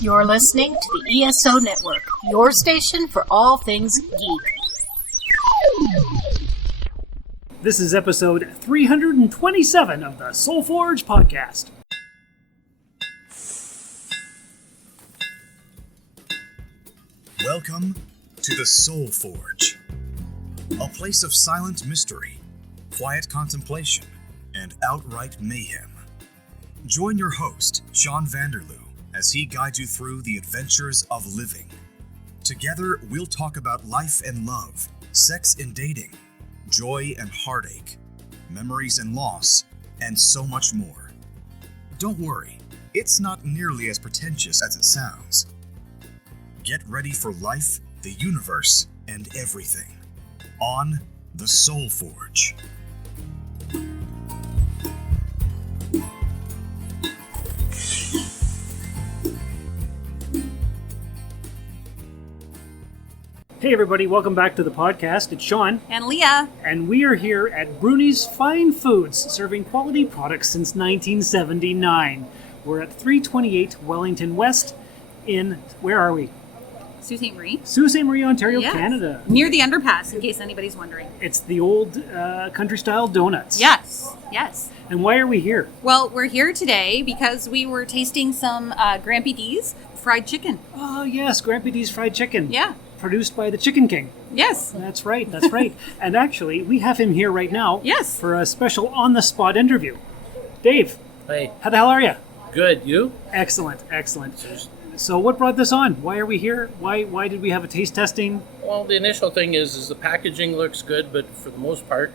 You're listening to the ESO Network, your station for all things geek. This is episode 327 of the Soul Forge podcast. Welcome to the Soul Forge, a place of silent mystery, quiet contemplation, and outright mayhem. Join your host, Sean Vanderloo, as he guides you through the adventures of living. Together, we'll talk about life and love, sex and dating, joy and heartache, memories and loss, and so much more. Don't worry, it's not nearly as pretentious as it sounds. Get ready for life, the universe, and everything on the Soul Forge. Hey everybody, welcome back to the podcast. It's Sean. And Leah. And we are here at Bruni's Fine Foods, serving quality products since 1979. We're at 328 Wellington West in, where are we? Sault Ste. Marie. Sault Ste. Marie, Ontario, Yes. Canada. Near the underpass, in case anybody's wondering. It's the old country-style donuts. Yes, yes. And why are we here? Well, we're here today because we were tasting some Grampy D's fried chicken. Oh yes, Grampy D's fried chicken. Yeah. Produced by the Chicken King. Yes. That's right, that's right. And actually, we have him here right now. Yes. For a special on-the-spot interview. Dave. Hey. How the hell are you? Good. You? Excellent, excellent. So what brought this on? Why are we here? Why did we have a taste testing? Well, the initial thing is the packaging looks good, but for the most part,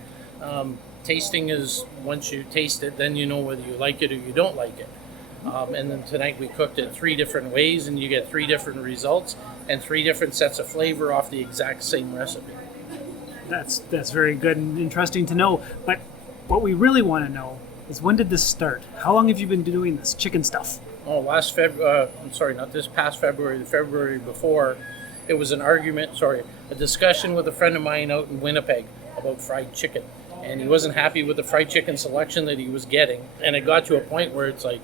tasting is once you taste it, then you know whether you like it or you don't like it. And then tonight we cooked it 3 different ways, and you get 3 different results and 3 different sets of flavor off the exact same recipe. That's very good and interesting to know. But what we really want to know is, when did this start? How long have you been doing this chicken stuff? Oh, not this past February, the February before, it was a discussion with a friend of mine out in Winnipeg about fried chicken. And he wasn't happy with the fried chicken selection that he was getting. And it got to a point where it's like,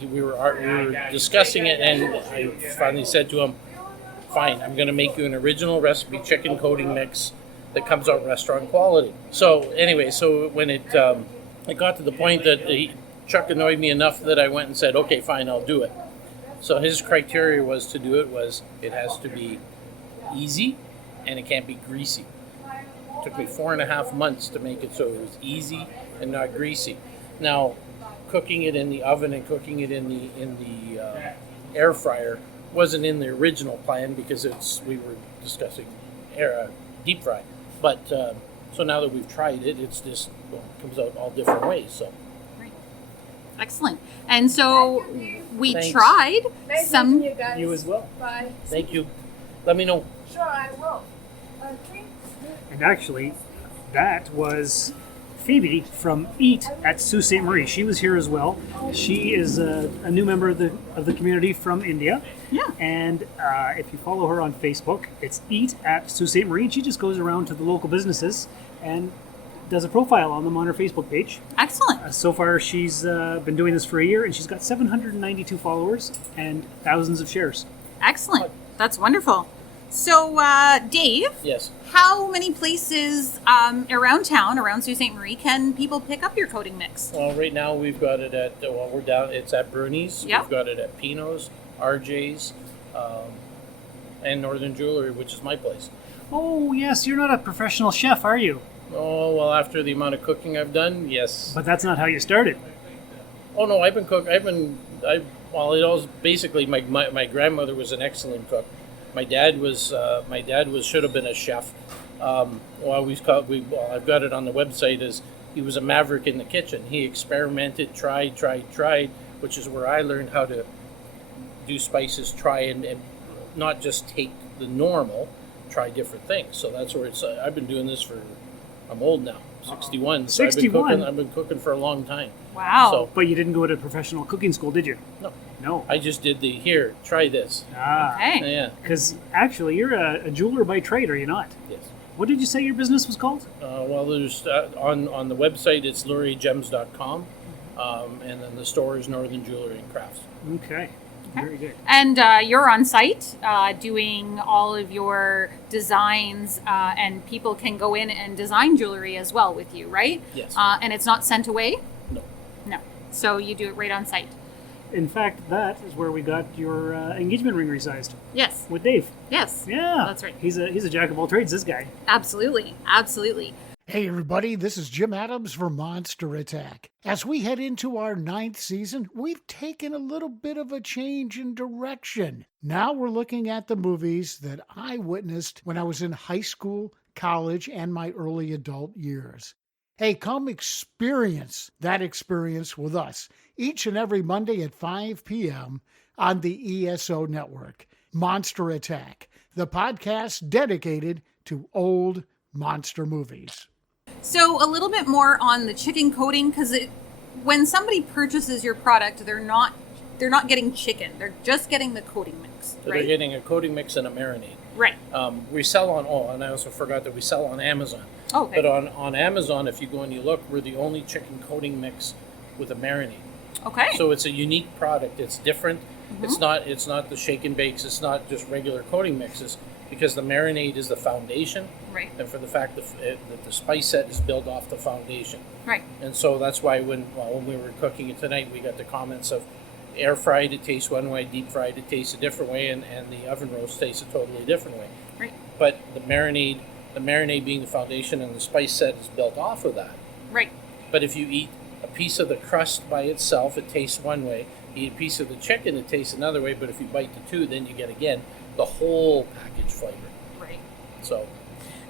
we were discussing it, and I finally said to him, fine, I'm going to make you an original recipe chicken coating mix that comes out restaurant quality. So anyway, when it got to the point that Chuck annoyed me enough that I went and said, okay, fine, I'll do it. So his criteria was it has to be easy and it can't be greasy. It took me 4.5 months to make it so it was easy and not greasy. Now, cooking it in the oven and cooking it in the air fryer wasn't in the original plan because we were discussing deep fry. But so now that we've tried it, it comes out all different ways. So. Excellent. And so we Thanks. tried Nice some... meeting you guys. You as well. Bye. Thank you. Let me know. Sure, I will. And actually, that was Phoebe from Eat at Sault Ste. Marie. She was here as well. She is a new member of the community from India. Yeah. And if you follow her on Facebook, it's Eat at Sault Ste. Marie. She just goes around to the local businesses and does a profile on them on her Facebook page. Excellent. So far, she's been doing this for a year, and she's got 792 followers and thousands of shares. Excellent. That's wonderful. So, Dave, Yes. how many places around town, around Sault Ste. Marie, can people pick up your coating mix? Well, right now we've got it at, we're down, it's at Bruni's. Yep. We've got it at Pino's, RJ's, and Northern Jewellery, which is my place. Oh, yes, you're not a professional chef, are you? Oh, well, after the amount of cooking I've done, yes. But that's not how you started. Oh, no, I've been cooking, it was basically, my grandmother was an excellent cook. My dad should have been a chef. I've got it on the website as he was a maverick in the kitchen. He experimented, tried, which is where I learned how to do spices, try and not just take the normal, try different things. So that's where I've been doing this I'm old now, 61. So 61? I've been cooking for a long time. Wow. So, But you didn't go to professional cooking school, did you? No. No. I just did here, try this. Okay. Yeah. Because actually, you're a jeweler by trade, are you not? Yes. What did you say your business was called? Well, there's on the website it's luregems.com, and then the store is Northern Jewellery and Crafts. Okay. Very good. And you're on site doing all of your designs, and people can go in and design jewelry as well with you, right? Yes. And it's not sent away? No. No. So you do it right on site? In fact, that is where we got your engagement ring resized Yes. with Dave. Yes. Yeah. That's right. He's a jack of all trades, this guy. Absolutely. Absolutely. Hey everybody, this is Jim Adams for Monster Attack. As we head into our 9th season, we've taken a little bit of a change in direction. Now we're looking at the movies that I witnessed when I was in high school, college, and my early adult years. Hey, come experience that experience with us each and every Monday at 5 p.m. on the ESO Network. Monster Attack, the podcast dedicated to old monster movies. So a little bit more on the chicken coating, because when somebody purchases your product, they're not getting chicken. They're just getting the coating mix, So right? they're getting a coating mix and a marinade. Right. We sell on, and I also forgot that we sell on Amazon. Oh, okay. But on Amazon, if you go and you look, we're the only chicken coating mix with a marinade. Okay. So it's a unique product. It's different. Mm-hmm. It's not the shake and bakes. It's not just regular coating mixes, because the marinade is the foundation. Right. And for the fact that the spice set is built off the foundation. Right. And so that's why when we were cooking it tonight, we got the comments of air fried it tastes one way, deep fried it tastes a different way, and the oven roast tastes a totally different way. Right. But the marinade being the foundation, and the spice set is built off of that. Right. But if you eat a piece of the crust by itself, it tastes one way. You eat a piece of the chicken, it tastes another way. But if you bite the two, then you get, again, the whole package flavor. Right. So.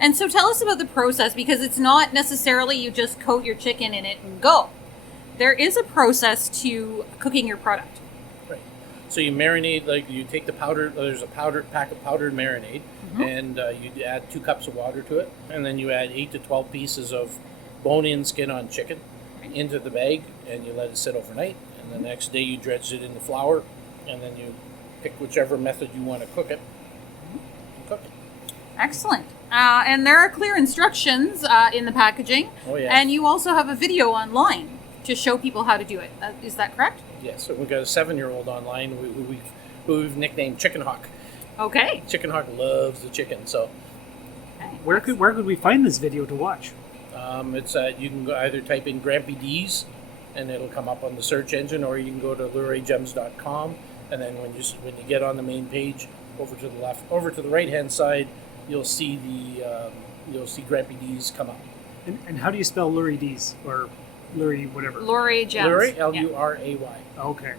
And so tell us about the process, because it's not necessarily you just coat your chicken in it and go. There is a process to cooking your product. Right. So you marinate, like you take the powder, there's a pack of powdered marinade, and you add 2 cups of water to it, and then you add 8 to 12 pieces of bone-in, skin-on chicken into the bag, and you let it sit overnight, and the next day you dredge it in the flour, and then you pick whichever method you want to cook it, and cook it. Excellent. And there are clear instructions in the packacking. Oh, yeah. And you also have a video online to show people how to do it. Is that correct? Yes, so we've got a 7-year-old online who we've nicknamed Chicken Hawk. Okay. Chicken Hawk loves the chicken, so. Okay. Where could we find this video to watch? It's you can go either type in Grampy D's, and it'll come up on the search engine, or you can go to luregems.com, and then when you get on the main page, over to the right hand side, you'll see Grampy D's come up. And how do you spell Lurie D's or Lurie whatever? Lurie Gems. Lurie, Luray. Okay.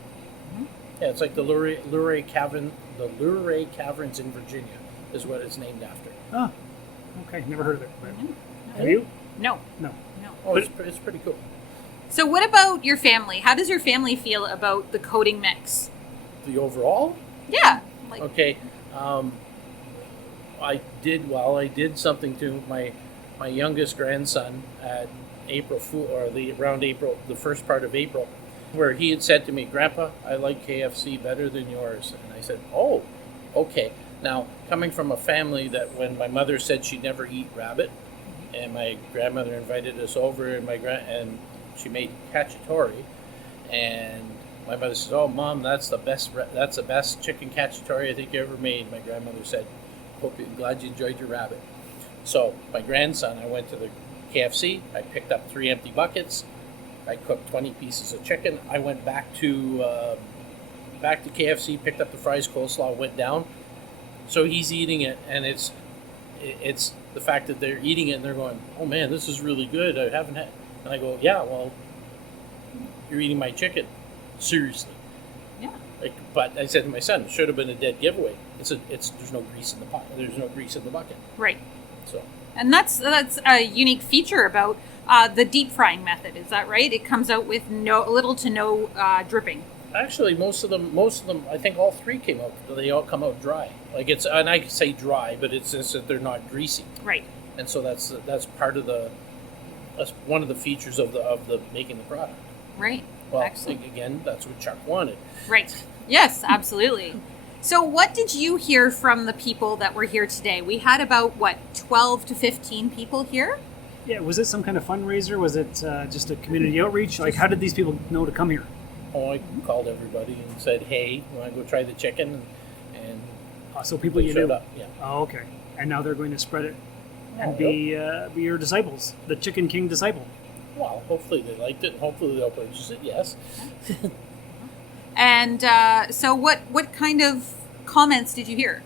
Yeah, it's like the Luray Cavern, the Luray Caverns in Virginia is what it's named after. Oh, okay. Never heard of it. But No. have you? No. No. Oh, it's pretty cool. So what about your family? How does your family feel about the coating mix? The overall? Yeah. Okay. I did something to my youngest grandson at April Fool, or around April, the first part of April, where he had said to me, "Grandpa, I like KFC better than yours." And I said, "Oh, okay." Now, coming from a family that when my mother said she'd never eat rabbit, and my grandmother invited us over, and she made cacciatore, and my mother says, "Oh, Mom, that's the best chicken cacciatore I think you ever made." My grandmother said, I'm glad you enjoyed your rabbit." So my grandson, I went to the KFC, I picked up 3 empty buckets, I cooked 20 pieces of chicken, I went back to KFC, picked up the fries, coleslaw, went down. So he's eating it, and it's the fact that they're eating it and they're going, "Oh man, this is really good, I haven't had," and I go, "Yeah, well, you're eating my chicken, seriously." Yeah. But I said to my son, it should have been a dead giveaway. There's no grease in the pot. There's no grease in the bucket. Right. So. And that's a unique feature about the deep frying method. Is that right? It comes out with little to no dripping. Actually, most of them. I think all 3 came out. They all come out dry. And I say dry, but it's just that they're not greasy. Right. And so that's part of that's one of the features of the making the product. Right. Well, Excellent. Again, that's what Chuck wanted. Right. Yes, absolutely. So what did you hear from the people that were here today? We had about, 12 to 15 people here? Yeah, was it some kind of fundraiser? Was it just a community outreach? How did these people know to come here? Oh, I called everybody and said, hey, want to go try the chicken? And So people you showed knew. up. Yeah. Oh, okay. And now they're going to spread it and Oh, be your disciples, the Chicken King disciple. Well, hopefully they liked it, and hopefully they'll purchase it, yes. And so what kind of comments did you hear?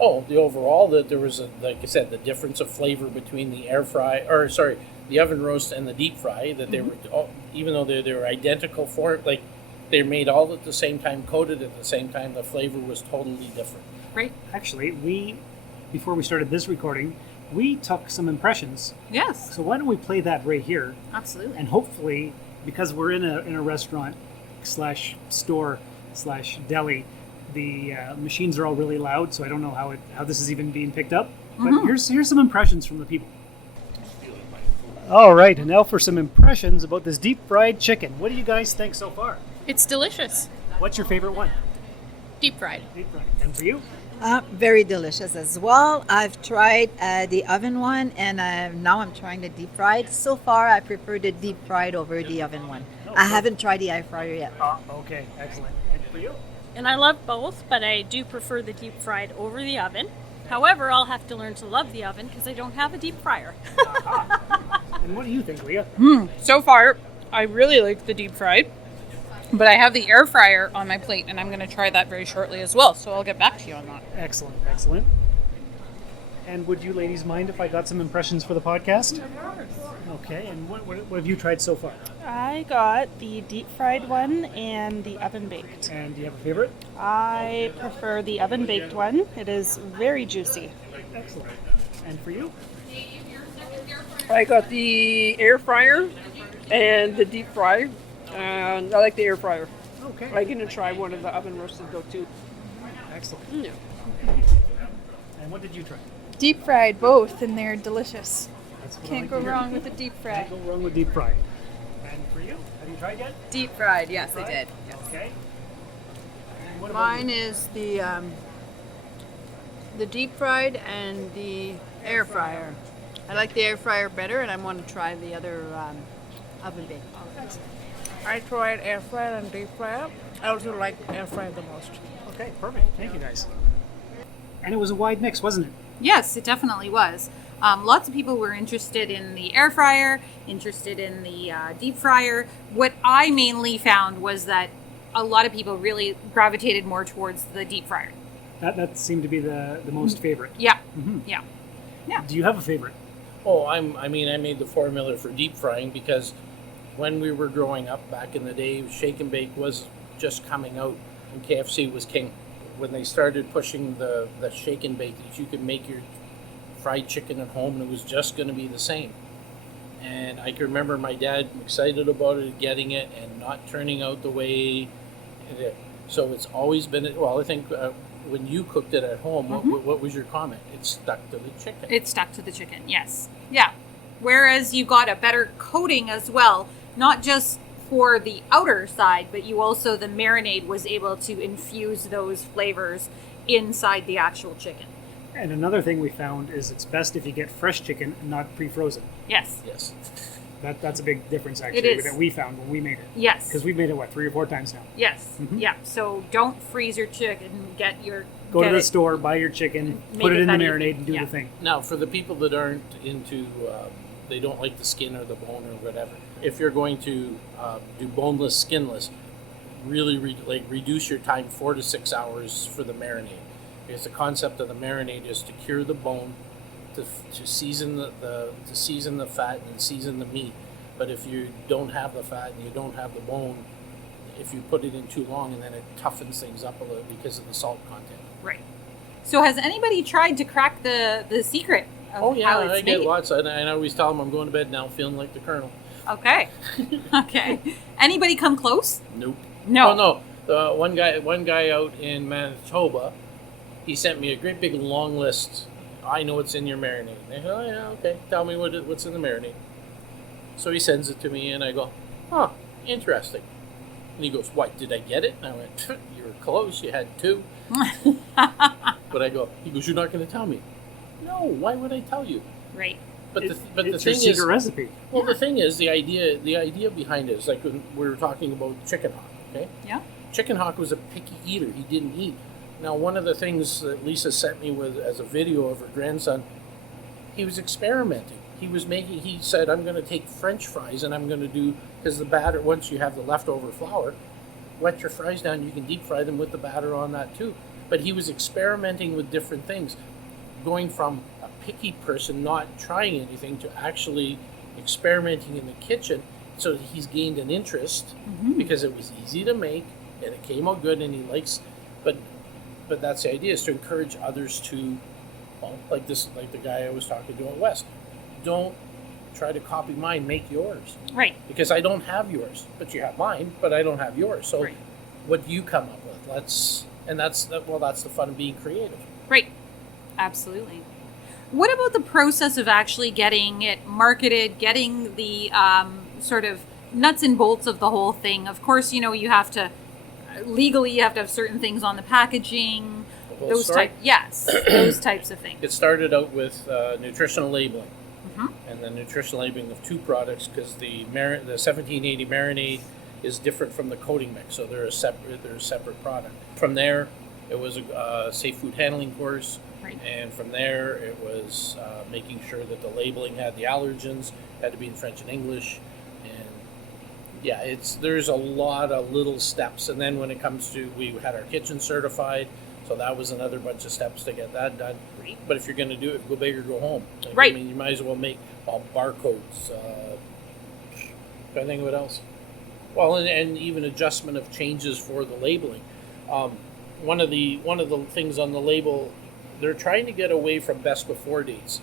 Oh, the overall, that there was, like I said, the difference of flavor between the the oven roast and the deep fry, that they were, even though they were identical for, like, they're made all at the same time, coated at the same time, the flavor was totally different. Right. Actually, before we started this recording, we took some impressions. Yes. So why don't we play that right here? Absolutely. And hopefully, because we're in a restaurant / store / deli, the machines are all really loud, so I don't know how this is even being picked up. But here's some impressions from the people. All right, and now for some impressions about this deep fried chicken. What do you guys think so far? It's delicious. What's your favorite one? Deep fried. Deep fried. And for you? Very delicious as well. I've tried the oven one, and now I'm trying the deep fried. So far, I prefer the deep fried over the oven one. I haven't tried the air fryer yet. Okay, excellent. And for you? And I love both, but I do prefer the deep fried over the oven. However, I'll have to learn to love the oven because I don't have a deep fryer. And what do you think, Leah? So far, I really like the deep fried, but I have the air fryer on my plate, and I'm going to try that very shortly as well, so I'll get back to you on that. Excellent, excellent. And would you ladies mind if I got some impressions for the podcast? Of course. Okay, and what have you tried so far? I got the deep fried one and the oven baked. And do you have a favorite? I prefer the oven baked one. It is very juicy. Excellent. And for you? I got the air fryer and the deep fry, and I like the air fryer. Okay. I'm going to try one of the oven roasted though too. Excellent. Yeah. And what did you try? Deep fried, both, and they're delicious. That's what I Can't like go to hear. wrong with a deep fry. Can't go wrong with deep fried. And for you? Have you tried yet? Deep fried, yes, I Fried? did. Yes. Okay. And what about Mine you? is the deep fried and the air fryer. I like the air fryer better, and I want to try the other oven baked. I tried air fryer and deep fryer. I also like air fryer the most. Okay, perfect. Thank you guys. And it was a wide mix, wasn't it? Yes, it definitely was. Lots of people were interested in the air fryer, interested in the deep fryer. What I mainly found was that a lot of people really gravitated more towards the deep fryer. That seemed to be the most favorite. Yeah, Mhm. yeah. Do you have a favorite? Oh, I made the formula for deep frying because when we were growing up back in the day, shake and bake was just coming out, and KFC was king. When they started pushing the shake and bake, that you could make your fried chicken at home, and it was just going to be the same. And I can remember my dad excited about it, getting it, and not turning out the way it did. So it's always been, well, I think when you cooked it at home, what was your comment? It stuck to the chicken. It stuck to the chicken, yes. Yeah. Whereas you got a better coating as well, not just for the outer side, but you also, the marinade was able to infuse those flavors inside the actual chicken. And another thing we found is it's best if you get fresh chicken and not pre-frozen. Yes. Yes. That's a big difference, actually, It is. that we found when we made it. Yes. Because we've made it, 3 or 4 times now? Yes. Mhm. Yeah. So don't freeze your chicken. Go to the store, buy your chicken, Make put it it in the that marinade, easy. and do Yeah. the thing. Now, for the people that aren't into, they don't like the skin or the bone or whatever, if you're going to do boneless, skinless, really reduce your time 4 to 6 hours for the marinade. Because the concept of the marinade is to cure the bone, to season to season the fat and season the meat. But if you don't have the fat and you don't have the bone, if you put it in too long, and then it toughens things up a little because of the salt content. Right. So has anybody tried to crack the secret of Oh yeah, how it's I get made? lots. And I always tell them I'm going to bed now feeling like the Colonel. Okay. Okay. Anybody come close? Nope. No. Oh no. One guy out in Manitoba, he sent me a great big long list. I know what's in your marinade. And I go, oh yeah, okay. Tell me what's in the marinade. So he sends it to me, and I go, huh, interesting. And he goes, what, did I get it? And I went, you were close, you had 2. But he goes, you're not going to tell me. No, why would I tell you? Right. But it's the your thing secret is, recipe. well, the thing is, the idea behind it is like when we were talking about chicken hawk. Okay. Yeah. Chicken hawk was a picky eater. He didn't eat. Now, one of the things that Lisa sent me with as a video of her grandson, he was experimenting. He said, I'm going to take French fries and I'm going to do, because the batter, once you have the leftover flour, wet your fries down, you can deep fry them with the batter on that too. But he was experimenting with different things, going from a picky person not trying anything to actually experimenting in the kitchen. So he's gained an interest because it was easy to make and it came out good and he likes, but that's the idea, is to encourage others to, well, like the guy I was talking to at West. Don't try to copy mine, make yours. Right. Because I don't have yours, but you have mine, but I don't have yours. So Right. what do you come up with? That's the fun of being creative. Right. Absolutely. What about the process of actually getting it marketed, getting the sort of nuts and bolts of the whole thing? Of course, you have to, legally, you have to have certain things on the packaging, those types of things. It started out with nutritional labeling. And the nutritional labeling of two products, because the 1780 marinade is different from the coating mix, so they're a separate product. From there, it was a safe food handling course, right. And from there it was making sure that the labeling had the allergens, had to be in French and English, and yeah, there's a lot of little steps. And then when it comes to, we had our kitchen certified, so that was another bunch of steps to get that done. But if you're going to do it, go big or go home. Like, right. I mean, you might as well make barcodes. I think what else? Well, and even adjustment of changes for the labeling. One of the things on the label, they're trying to get away from best before dates.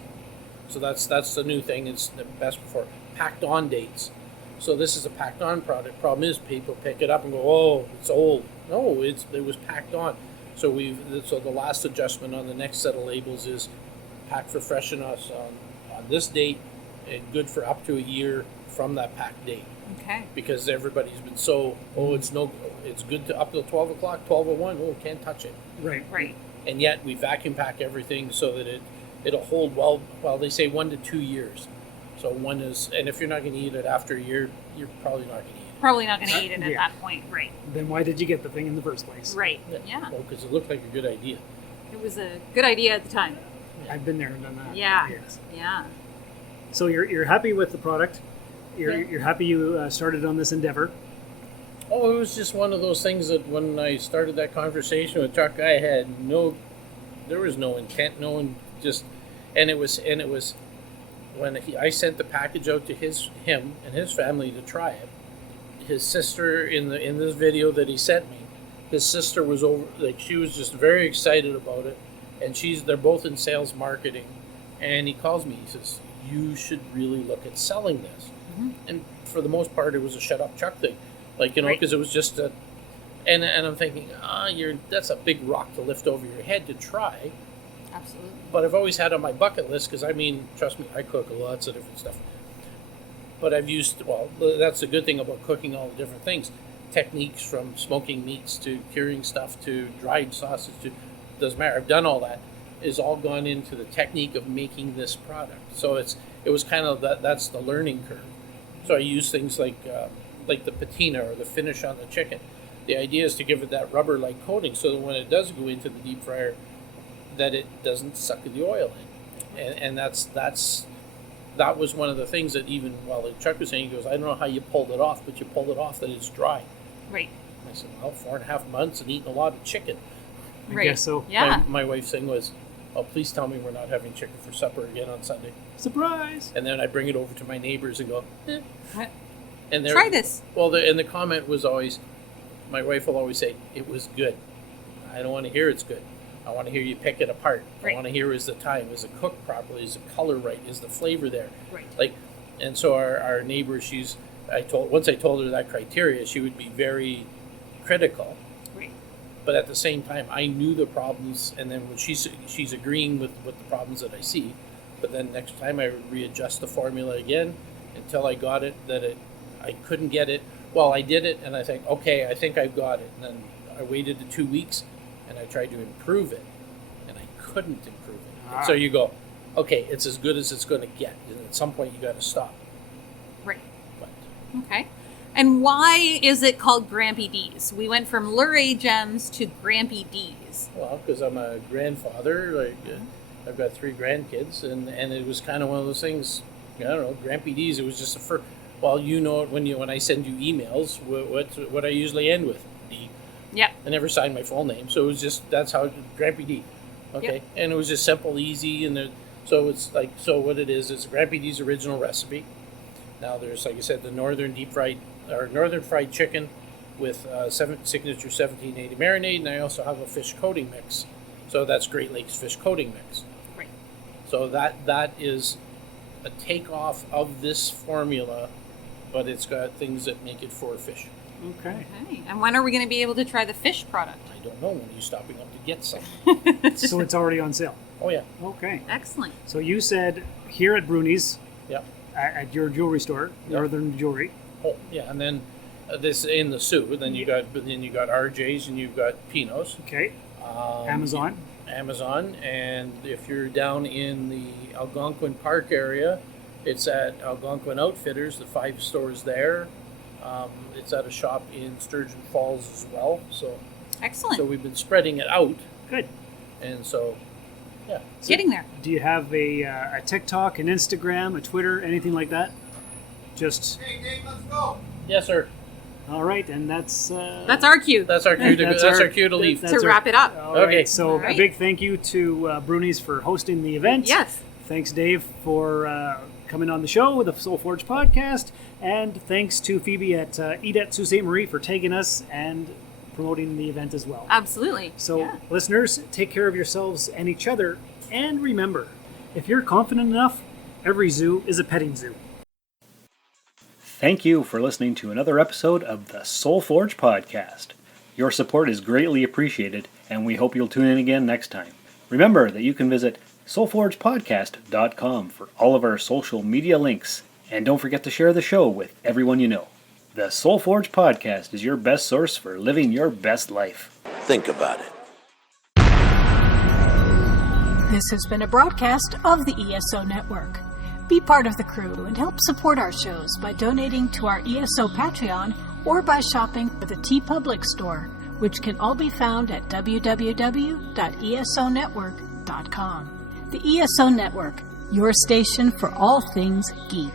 So that's the new thing. It's the best before packed on dates. So this is a packed on product. Problem is, people pick it up and go, "Oh, it's old." No, it was packed on. So the last adjustment on the next set of labels is packed for fresh on this date and good for up to a year from that packed date. Okay. Because everybody's been it's good to up till 12 o'clock, 12:01. Oh, can't touch it. Right. Right. And yet we vacuum pack everything so that it'll hold well. They say 1 to 2 years. So one is, and if you're not going to eat it after a year, you're probably not going to eat it. Probably not going to eat it at that point, right? Then why did you get the thing in the first place? Right. Yeah. Well, because it looked like a good idea. It was a good idea at the time. I've been there and done that. Yeah. Yes. Yeah. So you're happy with the product. You're happy you started on this endeavor. Oh, it was just one of those things that when I started that conversation with Chuck, there was no intent, and it was when I sent the package out to him and his family to try it. His sister in this video that he sent me, his sister was she was just very excited about it, and they're both in sales marketing, and he calls me, he says, "You should really look at selling this." And for the most part, it was a shut up Chuck thing, because it was just and I'm thinking, that's a big rock to lift over your head to try. Absolutely. But I've always had on my bucket list, because trust me, I cook lots of different stuff. But I've used, that's the good thing about cooking all the different things. Techniques from smoking meats to curing stuff to dried sausage to, doesn't matter. I've done all that. Is all gone into the technique of making this product. So it was kind of that's the learning curve. So I use things like the patina or the finish on the chicken. The idea is to give it that rubber-like coating so that when it does go into the deep fryer, that it doesn't suck the oil in. And that was one of the things that even while Chuck was saying, he goes, "I don't know how you pulled it off, but you pulled it off that it's dry." Right. And I said, 4.5 months and eating a lot of chicken. I guess so. Yeah. My wife's thing was, "Oh, please tell me we're not having chicken for supper again on Sunday." Surprise! And then I bring it over to my neighbors and go, And try this. Well, and the comment was always, my wife will always say, "It was good." I don't want to hear it's good. I want to hear you pick it apart. Right. I want to hear, is the time, is it cooked properly, is the color right, is the flavor there? Right. And so our neighbor, once I told her that criteria, she would be very critical. Right. But at the same time, I knew the problems, and then when she's agreeing with the problems that I see, but then next time I would readjust the formula again until I got it I couldn't get it. Well, I did it, and I think, okay, I think I've got it. And then I waited the 2 weeks, and I tried to improve it, and I couldn't improve it. So you go, okay, it's as good as it's going to get. And at some point, you got to stop. Right. Okay. And why is it called Grampy D's? We went from Luray Gems to Grampy D's. Well, because I'm a grandfather. I've got 3 grandkids, and it was kind of one of those things. I don't know, Grampy D's. It was just a first. Well, you know it when I send you emails. What I usually end with D. Yeah. I never signed my full name, so it was just that's how Grampy D. Okay, Yep. and it was just simple, easy, and so it's like what it is. It's Grampy D's original recipe. Now there's, like I said, the Northern Northern fried chicken with signature 1780 marinade, and I also have a fish coating mix. So that's Great Lakes fish coating mix. Right. So that is a takeoff of this formula, but it's got things that make it for fish. Okay. Okay. And when are we going to be able to try the fish product? I don't know. When are you stopping up to get some? So it's already on sale. Oh yeah. Okay. Excellent. So you said here at Bruni's, Yep. at your jewelry store, Northern Jewellery. Oh yeah, and then this in the Sioux. Then you got RJ's and you've got Pino's. Okay. Amazon. Amazon, and if you're down in the Algonquin Park area, it's at Algonquin Outfitters, the 5 stores there. It's at a shop in Sturgeon Falls as well. So Excellent. So we've been spreading it out. Good. And so, yeah. Getting there. Do you have a TikTok, an Instagram, a Twitter, anything like that? Just. Hey, Dave, let's go. Yes, sir. All right, and that's our cue. That's our cue. That's our cue to leave. To wrap it up. All right, Okay. so All right. a big thank you to Bruni's for hosting the event. Yes. Thanks, Dave, for coming on the show with the Soul Forge podcast, and thanks to Phoebe at Eat at Sault Ste. Marie for taking us and promoting the event as well. Absolutely. So, Yeah. listeners, take care of yourselves and each other, and remember, if you're confident enough, every zoo is a petting zoo. Thank you for listening to another episode of the Soul Forge podcast. Your support is greatly appreciated, and we hope you'll tune in again next time. Remember that you can visit soulforgepodcast.com for all of our social media links, and don't forget to share the show with everyone you know. The Soul Forge podcast is your best source for living your best life. Think about it. This has been a broadcast of the ESO Network. Be part of the crew and help support our shows by donating to our ESO Patreon or by shopping at the TeePublic store, which can all be found at www.esonetwork.com. The ESO Network, your station for all things geek.